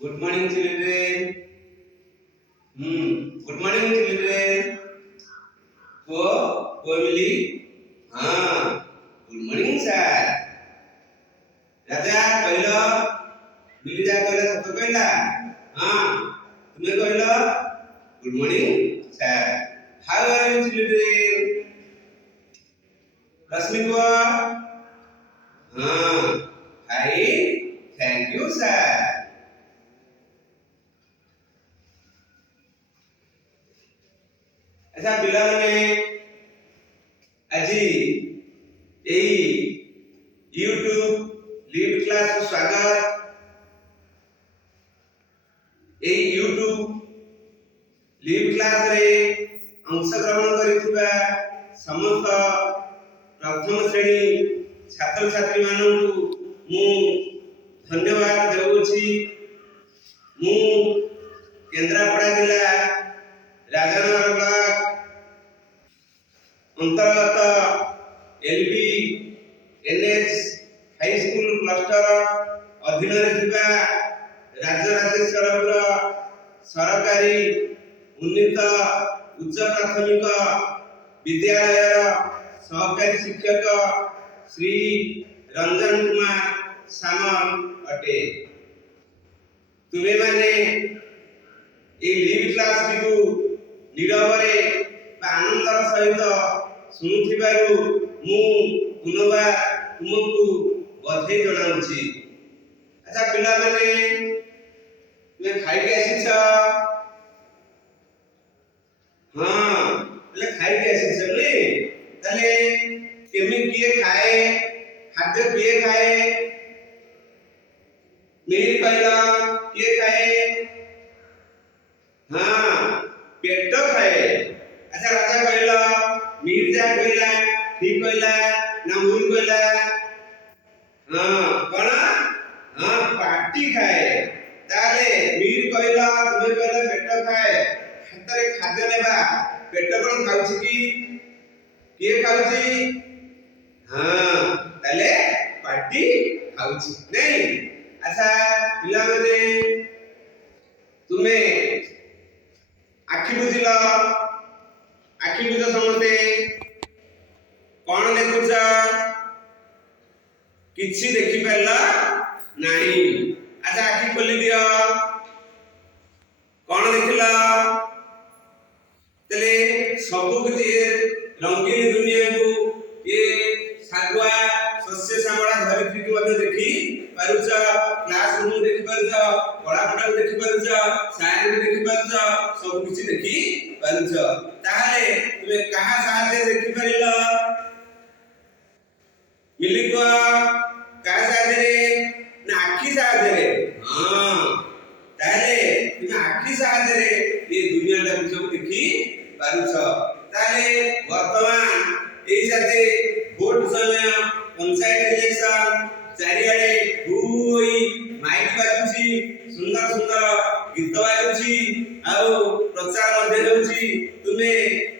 Good morning, children. Good morning, children. Emily. Good morning, sir. राजा कहलो, बिलिजा कहलो सत कहला. तुम्हें कहलो. Good morning, sir. How are you, children? Rasmi ko. Hi. Thank you, sir. अच्छा पिला माने আজি এই YouTube লিভ ক্লাস স্বাগত এই YouTube লিভ ক্লাস রে অংশগ্রহণ করিଥିବା সমস্ত প্রথম শ্রেণী ছাত্র ছাত্রী মানଙ୍କୁ ମୁଁ ଧନ୍ୟବାଦ ଦେଉଛି। ମୁଁ କେନ୍ଦ୍ରାପଡ଼ା ଜିଲ୍ଲା ରାଜନଗର ବ୍ଲକ अंतर्गत एलबी एनएच हाईस्कूल क्लस्टर अधीन राजराजेश्वरपुर सरकारी उन्नीत उच्च प्राथमिक विद्यालय सहकारी शिक्षक श्री रंजन कुमार सामल अटे। तुम्हें माने लिव क्लास को नीरवरे आनंदर सहित शुणुथिबारु मु पुनर्बार तुमको बधाई जनाउछि। अच्छा पिला माने तुमे खाइ के आसीछ? ले खाइ के आसीछ ने तले केमे किए खाए खाद्य किए खाए मेरी कहला किए खाए? पेट खाए। अच्छा राजा कहला मिर्जा कहला ठीक कहला ना मुल कहला? कौन पार्टी खाए ताले मीर कहला तुम्हें कहला पेट खाए हातरे खाद्य नेबा पेट कौन खाउछि की किए खाउछि? ताले पार्टी खाउछि नहीं। अच्छा पिला माने तुम्हें आखि बुझिला आखि बुझ समझते कौन देखुछ? किछि देखि पारला नहीं। अच्छा आखि खोली दियो कौन देखिला? तले सब किछि रंगीन दुनिया को ये सागुआ शस्य श्यामला धरित्री को मध्य देखि पारुछ, क्लास रूम देखि पारुछ, पढ़ापढ़ा देखि पारुछ, साइंस देखि पारुछ, सब किछि देखि पारुछ। ताले तुमे कहा साहाय्य देखि परिलो? मिलिको कहा साहाय्य रे ना आखि साहाय्य रे? ताले तुमे आखि साहाय्य रे ये दुनिया टा सब देखि पारुछ। ताले वर्तमान एई साथे वोट समय पंचायत इलेक्शन चारियाडे हुई माइक बाजुची सुंदर सुंदर गीत बाजुची आउ प्रचार मध्ये होउची। तुमे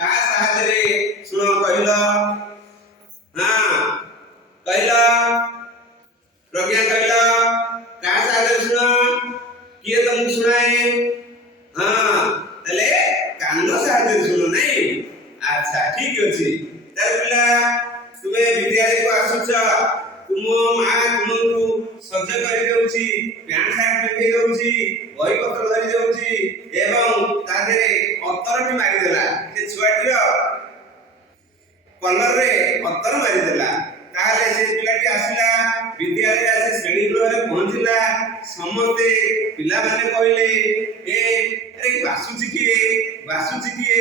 का साहाय्य रे सुनो कहलो? कहलो प्रज्ञा कहलो का साहाय्य सुनो किए तुम सुनाए? तले कान साहाय्य सुनो नहीं। अच्छा ठीक अछि। तार पिला तुमे विद्यालय को आसुछ तुम मां तुमको सज्ज कर देउची पैंट शर्ट पिंधि देउची बही पत्र धरि देउची एवं तादेरे अत्तरटी मारि देला से छुआटीर कलर रे अत्तर मारि देला। ताले से पिलाटी आसिला विद्यालय आसे श्रेणी गृह रे पहुंचिला। समते पिला माने कहले ए अरे बासुची किए बासुची किए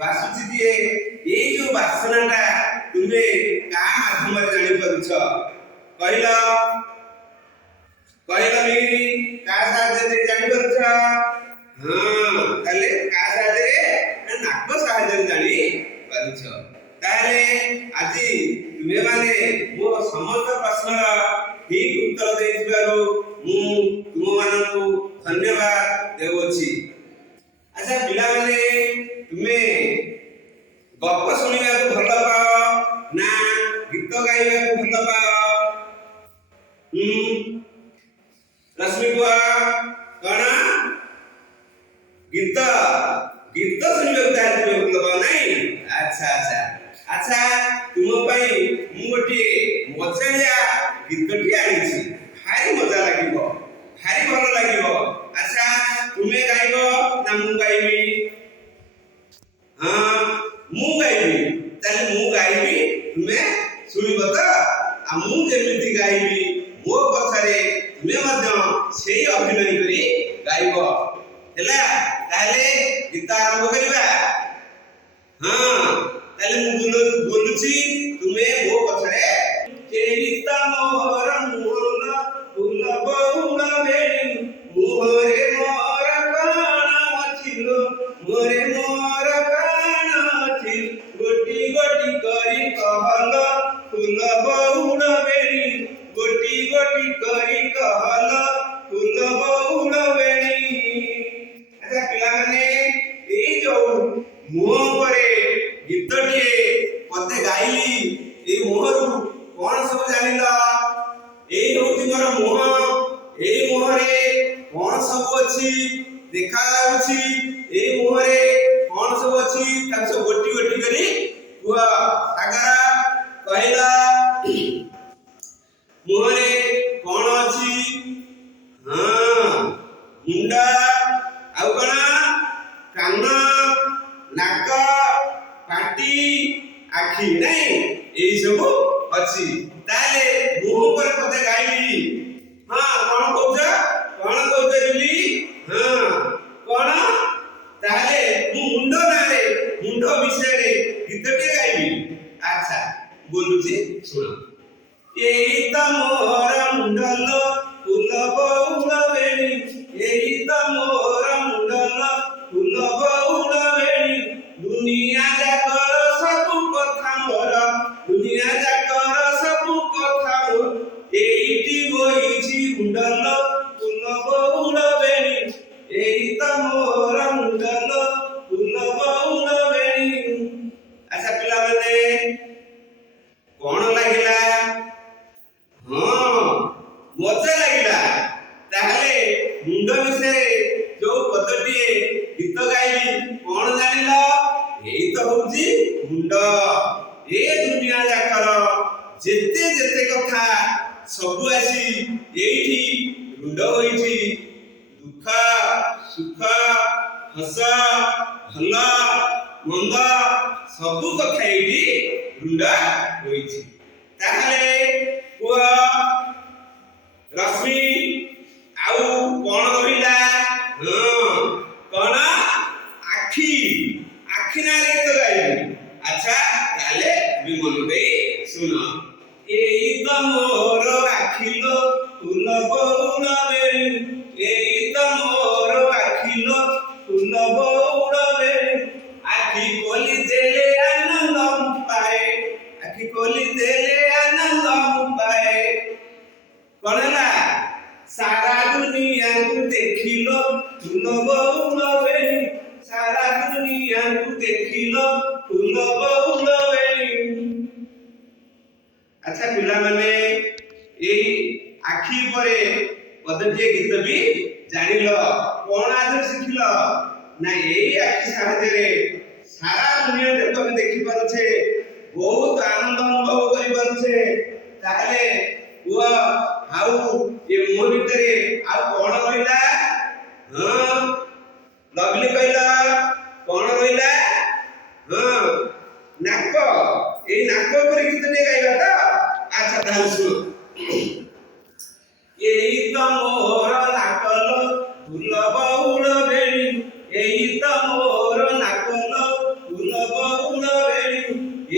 बासुची किए ए जो वासनाटा तुमे का माध्यम रे जानि परुछ? कहला कहला मेरी का साहाय्य रे जानि परुछ? ताले का साहाय्य रे ना नाक साहाय्य रे जानि परुछ। ताले आजि तुमे माने मो समस्त प्रश्नर ठीक उत्तर देइथिबारु मु तुम मानकु धन्यवाद देउछि। अच्छा पिला माने तुमे गप सुनिबा को भल पाओ ना गीत गाइबा को भल पाओ? रश्मि बुआ कौन ମଜାଳିଆ ଗୀତଟି ଆଣିଛି। ଭାରି ମଜା ଲାଗିବ, ଭାରି ଭଲ ଲାଗିବ। ଆଚ୍ଛା ତୁମେ ଗାଇବ ନା ମୁଁ ଗାଇବି? ହଁ ମୁଁ ଗାଇବି। ତାହେଲେ ମୁଁ ଗାଇବି, ତୁମେ ଶୁଣିବ ତ? ଆଉ ମୁଁ ଯେମିତି ଗାଇବି ମୋ ପଛରେ ତୁମେ ମଧ୍ୟ ସେଇ ଅଭିନୟ କରି ଗାଇବ। ହେଲା, ତାହେଲେ ଗୀତ ଆରମ୍ଭ କରିବା। ହଁ ତାହେଲେ ମୁଁ ବୋଲୁଛି, ତୁମେ ମୋ ପଛରେ। କେଇତ ମୋର ମୁହଁର ଫୁଲ ବଉଳ ବେଣୀ, ମୁହଁରେ ମୋର କଣ ଅଛି ଲୋ, ମୁହଁରେ ମୋର କଣ ଅଛି, ଗୋଟି ଗୋଟି କରି କହଲ ଫୁଲ ବଉଳ ବେଣୀ, ଗୋଟି ଗୋଟି କରି କହଲ ଫୁଲ ବଉଳ ବେଣୀ। ଆଚ୍ଛା ପିଲାମାନେ, ଏଇ ଯୋଉ ମୁହଁ ଉପରେ ଗୀତଟିଏ ମତେ ଗାଇଲି, ଏଇ ମୁହଁରୁ କଣ ସବୁ ଜାଣିଲ? ଏଇ ହଉଛି ମୋର ମୁହଁ। ଏଇ ମୁହଁରେ କଣ ସବୁ ଅଛି ଦେଖାଯାଉଛି? ଏଇ ମୁହଁରେ କଣ ସବୁ ଅଛି ତାକୁ ସବୁ ଗୋଟି ଗୋଟି କରି କୁହ। ସାଗର କହିଲା ମୁହଁରେ କଣ ଅଛି? ହଁ ମୁଣ୍ଡ, ଆଉ କଣ? କାନ, ନାକ, ପାଟି, ଆଖି, ନାଇଁ ଏଇ ସବୁ ଅଛି। ତାହେଲେ ମୁହଁ ଉପରେ ପଦେ ଗାଇଲି। ହଁ କଣ କହୁଛ? କଣ କହୁଛ ରୁଲି? ହଁ କଣ? ତାହେଲେ ମୁଁ ମୁଣ୍ଡ ନାଁରେ, ମୁଣ୍ଡ ବିଷୟରେ ଗୀତଟିଏ ଗାଇବି। ଆଚ୍ଛା ବୋଲୁଛି ଶୁଣ। ଏଇ ତ ମୋର ମୁଣ୍ଡଲ ଫୁଲ ବଉଳ ବେଣୀ, ଏଇ ତ ମୋର ମୁଣ୍ଡଲ ଫୁଲ ବଉଳ ବେଣୀ, ଦୁନିଆ ଯାକର ସବୁ କଥା ମୋର, ଦୁନିଆ ଯାକର ସବୁ କଥା ମୋର, ଏଇଠି ବଇଛି ମୁଣ୍ଡଲ ଫୁଲ ବଉଳ ବେଣୀ, ଏଇ ତ ମୋର ମୁଣ୍ଡଲ ଫୁଲ ବଉଳ ବେଣୀ। ଆଚ୍ଛା ପିଲାମାନେ କଣ ଲାଗିଲା? ହଁ ମଜା ଲାଗିଲା। ତାହେଲେ ମୁଣ୍ଡ ବିଷୟରେ ଯୋଉ ପଦଟିଏ ଗୀତ ଗାଇଲି, କଣ ଜାଣିଲ? ଏଇ ତ ହଉଛି ମୁଣ୍ଡ। ଏ ଦୁନିଆ ଯାକର ଯେତେ ଯେତେ କଥା ସବୁ ଆସି ଏଇଠି ରୁଣ୍ଡ ହୋଇଛି। ଦୁଃଖ ସୁଖ, ହସ ଭଲ ମନ୍ଦ ସବୁ କଥା ଏଇଠି ରୁଣ୍ଡ ହୋଇଛି। ତାହେଲେ କୁହ ରଶ୍ମି, ଆଉ କଣ ରହିଲା? ହଁ କଣ? ଆଖି। ଆଖି ନାଁରେ ଗୀତ ଗାଇବି। ଆଚ୍ଛା ତାହେଲେ ବି ମନ ଦେଇ ଶୁଣ। ଏଇ ତ ମୋର ଆଖି ଲୋ ଫୁଲ ବଉଳ ବେଣୀ, ଏଇ ତ ମୋର ଆଖି ଲୋ ଫୁଲ ବଉଳ ବେଣୀ, ଆଖି ଖୋଲି ଦେଲେ ଆନନ୍ଦ ମୁଁ ପାଏ, ଆଖି ଖୋଲି ଦେଲେ ଆନନ୍ଦ ମୁଁ ପାଏ। କଣ ହେଲା? ସାରା ଦୁନିଆକୁ ଦେଖିଲ ଫୁଲ ବଉଳ ବେଣୀ, ସାରା ଦୁନିଆକୁ ଦେଖିଲ ଫୁଲ ବଉଳ ବେଣୀ। ଆଚ୍ଛା ପିଲାମାନେ ଏଇ ଆଖି ଉପରେ ପଦଟିଏ ଗୀତ ବି ଜାଣିଲ। କଣ ଆଜି ଶିଖିଲ? ନା ଏଇ ଆଖି ସାହାଯ୍ୟରେ ସାରା ଦୁନିଆକୁ ଆମେ ଦେଖିପାରୁଛେ, ବହୁତ ଆନନ୍ଦ ଅନୁଭବ କରିପାରୁଛେ। ତାହେଲେ କୁହ ଆଉ ଏ ମୁହଁ ଭିତରେ ଆଉ କଣ ରହିଲା? ହଁ ଲଭଲି କହିଲ କଣ ରହିଲା? ହଁ ନାକ। ଏଇ ନାକ ଉପରେ ଗୀତ ଟିକେ ଗାଇବା ତ? ଆଚ୍ଛା ତାହେଲେ ଶୁଣ। ଏଇ ତ ମୋର ନାକଲ ଫୁଲ ବଉଳ ବେଣୀ, ଏଇ ତ ମୋର ନାକଲ ଫୁଲ ବଉଳ ବେଣୀ,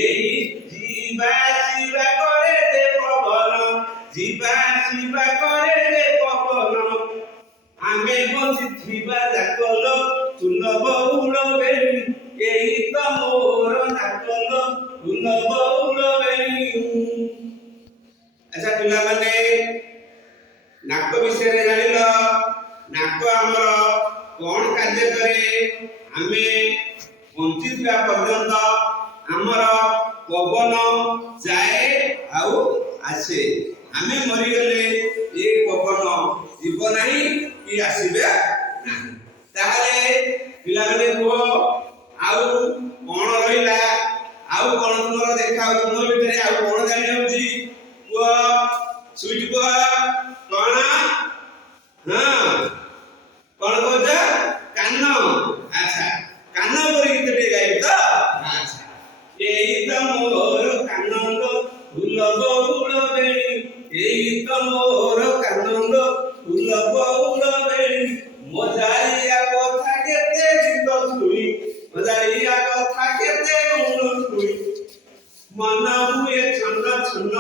ଏଇ ଯିବା ଆସିବା କରେ ଯେ ପବନ, ଯିବା ଆସିବା କରେ ଯେ ପବନ, ଆମେ ବସିଥିବା ଯାକଲ ଫୁଲ ବଉଳ ବେଣୀ, ଏଇ ତ ମୋର ନାକଲ ଫୁଲ ବଉଳ ବେଣୀ। ଆଚ୍ଛା ପିଲାମାନେ ନାକ ବିଷୟରେ ଜାଣିଲ। ନାକ ଆମର କଣ କାର୍ଯ୍ୟ କରେ? ଆମେ ବଞ୍ଚିଥିବା ପର୍ଯ୍ୟନ୍ତ ଆମର ପବନ ଯାଏ ଆଉ ଆସେ। ଆମେ ମରିଗଲେ ଏ ପବନ ଯିବ ନାହିଁ କି ଆସିବେ ନାହିଁ। ତାହେଲେ ପିଲାମାନେ କୁହ ଆଉ କଣ ରହିଲା? ଆଉ କଣ ତୁମର ଦେଖାଯାଉଛି? ମୋ ଭିତରେ ଆଉ କଣ ଜାଣି ହେଉଛି? କୁହ। ସୁଇଟ କୁହ କଣ? ହଁ କଣ କହୁଛ? କାନ। ଆଚ୍ଛା କାନ ପରି ଗୀତଟେ ଗାଇବି ତ? ଆଚ୍ଛା ଏଇ ତ ମୋର କାନର ଫୁଲ ବଉଳ ବେଣୀ, ଏଇ ତ ମୋର କାନର ଫୁଲ ବଉଳ ବେଣୀ, ମଜାଳିଆ କଥା କେତେ ଗୀତ ଶୁଣି, ମଜାଳିଆ କଥା କେତେ ଗୁଣ ଶୁଣି, ମନ ହୁଏ ଛନ ଛନ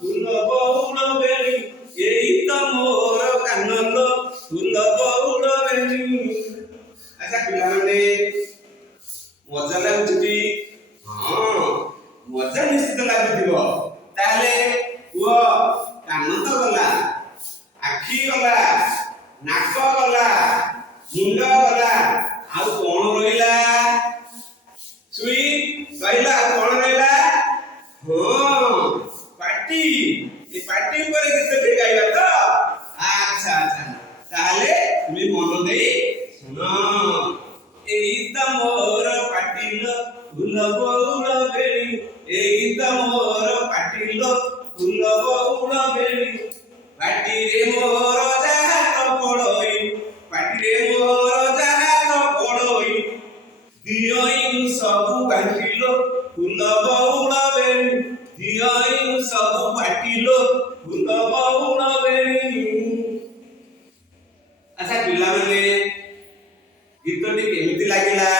ଫୁଲ ବଉଳ ବେଣୀ, ଏଇ ତ ମୋର କାନର ଫୁଲ ବଉଳ ବେଣୀ। ଆଚ୍ଛା ପିଲାମାନେ ମଜା ଲାଗୁଛି କି? ହଁ ମଜା ନିଶ୍ଚିତ ଲାଗୁଥିବ। ତାହେଲେ କୁହ କାନ ତ ଗଲା, ଆଖି ଗଲା, ନାକ ଗଲା, ମୁଣ୍ଡ ଗଲା, ଆଉ କଣ ରହିଲା? ସୁଇ କହିଲ ଆଉ କଣ ରହିଲା? ହଁ ପାଟି। ଏ ପାଟି ଉପରେ ଗୀତଟି ଗାଇବା ତ? ଆଚ୍ଛା ଆଚ୍ଛା ତାହେଲେ ତୁମେ ମନ ଦେଇ ଶୁଣ। ଏଇ ତ ମୋର ପାଟିଲ ଫୁଲ ବଉଳ ବେଣୀ, ଏଇ ତ ମୋର ପାଟିଲ ଫୁଲ ବଉଳ ବେଣୀ, ପାଟିରେ ମୋର ଯାହା ତ ପଡ଼ୋଇ, ପାଟିରେ ମୋର ଯାହା ତ ପଡ଼ୋଇ, ଦିଅଇନୁ ସବୁ ବାଣ୍ଟିଲ ଫୁଲ ବଉଳ ବେଣୀ, ଦିଅଇନୁ ସବୁ ବାଣ୍ଟିଲ ଫୁଲ ବଉଳ ବେଣୀ। ଆଚ୍ଛା ପିଲାମାନେ ଗୀତଟି କେମିତି ଲାଗିଲା?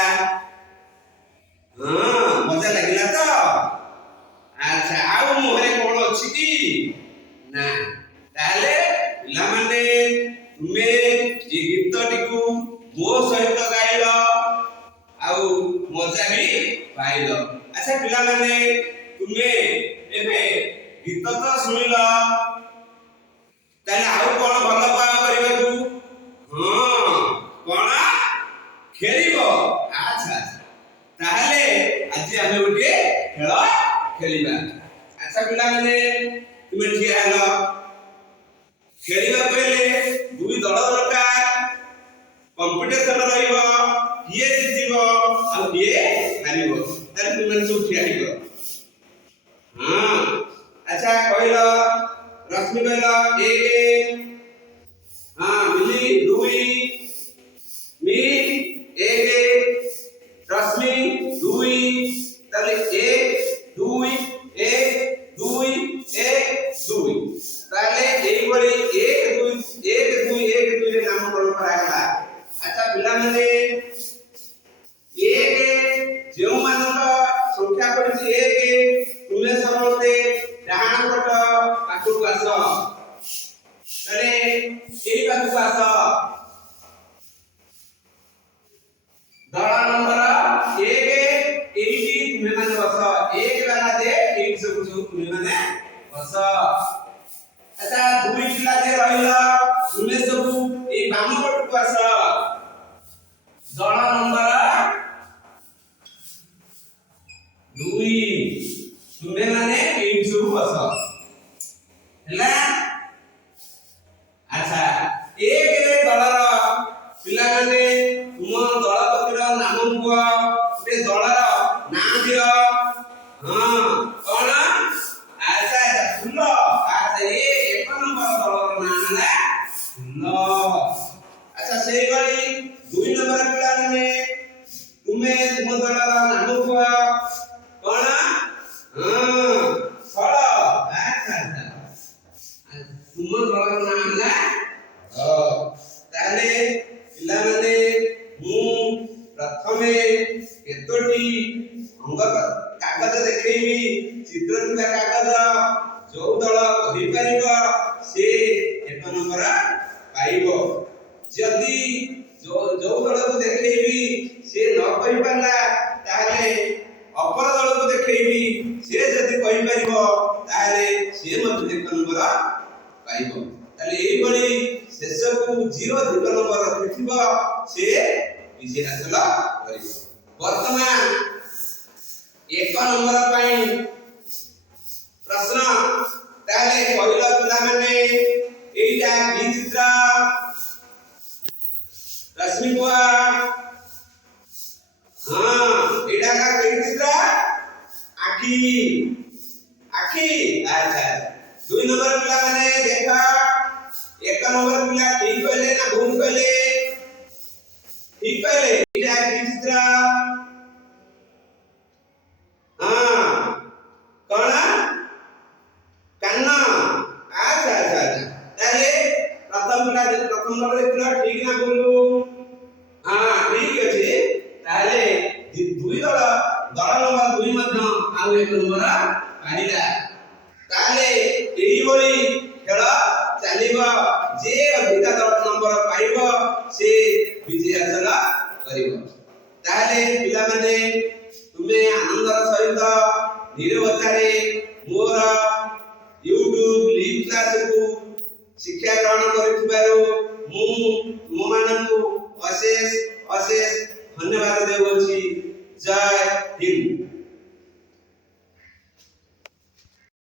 ହଁ ମଜା ଲାଗିଲା ତ? ଆଚ୍ଛା ଆଉ ମୁହଁରେ କଣ ଅଛି କି? ନା। ତାହେଲେ ପିଲାମାନେ ତୁମେ ଏ ଗୀତଟିକୁ ମୋ ସହିତ ଗାଇଲ ଆଉ ମଜା ବି ପାଇଲ। ଆଚ୍ଛା ପିଲାମାନେ ତୁମେ ଏବେ ଗୀତ ତ ଶୁଣିଲ, ତାହେଲେ ଆଉ କଣ ଭଲ ପାଅ କରିବାକୁ? ହଁ କଣ? ଖେଳିବ। ଆଚ୍ଛା ତାହେଲେ ଆଜି ଆମେ ଗୋଟିଏ ଖେଳ ଖେଳିବା। ଆଚ୍ଛା ପିଲାମାନେ ତୁମେ ଠିଆ ହେଲ। ଖେଳିବାକୁ ହେଲେ ଦୁଇ ଦଳ ଦରକାର, କମ୍ପିଟିସନ ରହିବ, କିଏ ଜିତିବ ଆଉ କିଏ ହାରିବ। ତାହେଲେ ତୁମେ ସବୁ ଠିଆ ହେଇଯିବ। ହଁ ଆଚ୍ଛା କହିଲ ରଶ୍ମି କହିଲ 1, ହଁ ମିଲି 2, ମି 1, ରଶ୍ମି 2, ତାହେଲେ 1 2 1 2 1 2, ତାହେଲେ ଏଇଭଳି 1 2 1 2 1 2 ରେ ନାମକରଣ କରାଗଲା। ଆଚ୍ଛା ପିଲାମାନେ 1 ଯେଉଁମାନଙ୍କ ସଂଖ୍ୟା ପଡ଼ିଛି 1, ତୁମେ ସମସ୍ତେ ଡାହାଣ ପଟ ପାଖକୁ ଆସ। ତାହେଲେ ଏଇ ପାଖକୁ ଆସ। ଦଳ ନମ୍ବର 1 ଏଇଠି ତୁମେ ମାନେ ବସ। 1 ବାଲା ଯେ ଏଇଠି ସବୁ ତୁମେ ମାନେ ବସ। ଆଚ୍ଛା 2 ପିଲା ଯେ ରହିଲ ତୁମେ ସବୁ ଏଇ ବାମ ପଟକୁ ଆସ। ଦଳ ନମ୍ବର 2 ତୁମେ ମାନେ ଏଇଠି ସବୁ ବସ। ହେଲା? ଆଚ୍ଛା 1 ଦଳର ପିଲାମାନେ ତୁମ ଦଳପତିର ନାମ କୁହ, ଗୋଟେ ଦଳର ନାଁ ଦିଅ। ହଁ କଣ? ଆଚ୍ଛା ଫୁଲ। ଆଚ୍ଛା 1 ନମ୍ବର ଦଳର ନାଁ ହେଲା ଫୁଲ। ଆଚ୍ଛା ସେଇଭଳି 2 ନମ୍ବର ପିଲାମାନେ ତୁମେ ତୁମ ଦଳର ନାମ କୁହ। କଣ? ହଁ ଫଳ। ଆଚ୍ଛା ତୁମ ଦଳର ନାଁ ହେଲା ତାହେଲେ ପିଲାମାନେ ମୁଁ ପ୍ରଥମେ କେତୋଟି କାଗଜ ଦେଖେଇବି, ଚିତ୍ର ଥିବା କାଗଜ। ଯୋଉ ଦଳ କହିପାରିବ ସେ 1 ନମ୍ବର ପାଇବ। ଯଦି ଯୋଉ ଦଳକୁ ଦେଖେଇବି ସେ ନ କହିପାରିଲା ତାହେଲେ ଅପର ଦଳକୁ ଦେଖେଇବି, ସେ ଯଦି କହିପାରିବ ତାହେଲେ ସେ ମଧ୍ୟ 1 ନମ୍ବର ପାଇବ। ତାହେଲେ ଏଇଭଳି ଶେଷକୁ 0 2 ନମ୍ବର ରଖିଥିବ ସେ ବିଜୟ ହାସଲ କରିବ। ବର୍ତ୍ତମାନ 1 ନମ୍ବର ପାଇଁ ପ୍ରଶ୍ନ। ତାହେଲେ କହିଲ ପିଲାମାନେ ଏଇଟା କି ଚିତ୍ର? ରଶ୍ମି କୁହ। ହଁ ଏଇଟା କି ଚିତ୍ର? ଆଖି। ଆଖି। ଆଚ୍ଛା दुई नंबर पिला माने देखा एक नंबर पिला ठीक कहले ना भूल कहले ठीक कहले इटा की चित्र हां कौन कान्ना अच्छा अच्छा अच्छा ताले प्रथम नंबर पिला ठीक ना बोलू हां ठीक अछि ताले दुई दल नंबर दुई मध्य आउ एक नंबर पाइला ताले एही बोली खेल चलिबा जे अधिक नंबर पाइबो से विजय हासिल करिवो ताले पिला माने तुमे आनंदर सहित निरवतारे मोर YouTube लिंक क्लास को शिक्षा ग्रहण करिथिबारो मु मानकु अशेष अशेष धन्यवाद देवछि जय हिंद।